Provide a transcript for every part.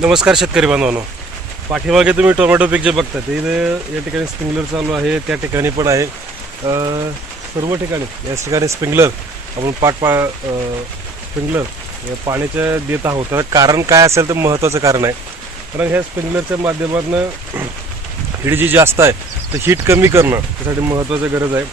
नमस्कार शेतकरी बांधवांनो. पाठीमागे तुम्ही टोमॅटो पीक जे बघता ते या ठिकाणी स्प्रिंगलर चालू आहे त्या ठिकाणी पण आहे. सर्व ठिकाणी या ठिकाणी स्प्रिंगलर आपण पाठ पा स्प्रिंगलर पाण्याच्या देत आहोत. तर कारण काय असेल तर महत्त्वाचं कारण आहे. कारण ह्या स्प्रिंगलरच्या माध्यमातून हीट जी जास्त आहे तर हीट कमी करणं त्यासाठी महत्त्वाची गरज आहे.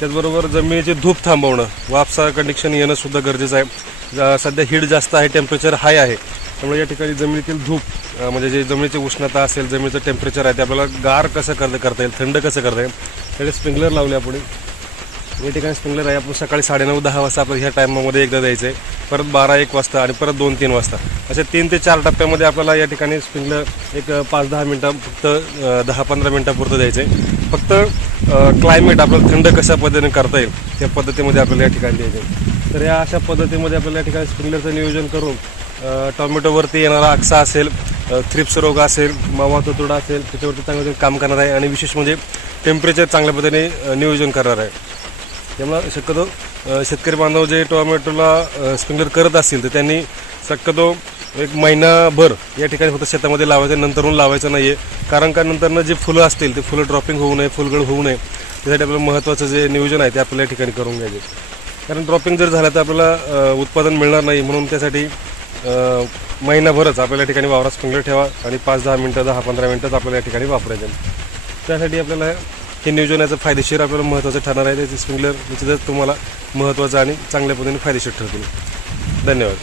त्याचबरोबर जमिनीची धूप थांबवणं वापसा कंडिक्शन येणं सुद्धा गरजेचं आहे. सध्या हीट जास्त आहे टेम्परेचर हाय आहे. त्यामुळे या ठिकाणी जमिनीतील धूप म्हणजे जे जमिनीची उष्णता असेल जमिनीचं टेम्परेचर आहे ते आपल्याला गार कसं करता करता येईल थंड कसं करता येईल त्यासाठी स्प्रिंकलर लावले आपण. या ठिकाणी स्प्रिंकलर आहे आपण सकाळी साडेनऊ दहा वाजता आपण ह्या टायमामध्ये एकदा द्यायचं आहे परत बारा एक वाजता आणि परत दोन तीन वाजता. अशा तीन ते चार टप्प्यामध्ये आपल्याला या ठिकाणी स्प्रिंकलर एक पाच दहा मिनटं फक्त दहा पंधरा मिनटापुरतं द्यायचं आहे फक्त क्लायमेट आपल्याला थंड कशा पद्धतीने करता येईल त्या पद्धतीमध्ये आपल्याला या ठिकाणी द्यायचं आहे तर या अशा पद्धतीमध्ये आपल्याला या ठिकाणी स्प्रिंकलरचं नियोजन करून टोमॅटोवरती येणारा आक्सा असेल थ्रिप्स रोग असेल मावा तुतुडा असेल त्याच्यावरती चांगलं काम करणार आहे आणि विशेष म्हणजे टेम्परेचर चांगल्या पद्धतीने नियोजन करणार आहे. त्यामुळं शक्यतो शेतकरी बांधव जे टोमॅटोला स्प्रिंकलर करत असतील तर त्यांनी शक्यतो एक महिनाभर या ठिकाणी फक्त शेतामध्ये लावायचं नंतरून लावायचं नाही आहे कारण का नंतरनं जे फुलं असतील ते फुलं ड्रॉपिंग होऊ नये फुलगड होऊ नये. त्यासाठी आपलं महत्त्वाचं जे नियोजन आहे ते आपल्याला या ठिकाणी करून घ्यायचे कारण ड्रॉपिंग जर झालं तर आपल्याला उत्पादन मिळणार नाही. म्हणून त्यासाठी महिनाभरच आपल्याला या ठिकाणी वावरात स्प्रिंकलर ठेवा आणि पाच दहा मिनटं दहा पंधरा मिनटंच आपल्याला या ठिकाणी वापरायचे त्यासाठी आपल्याला हे नियोजनाचं फायदेशीर आपल्याला महत्त्वाचं ठरणार आहे. त्याचे स्प्रिंकलर निश्चितच तुम्हाला महत्त्वाचं आणि चांगल्या पद्धतीने फायदेशीर ठरतील. धन्यवाद.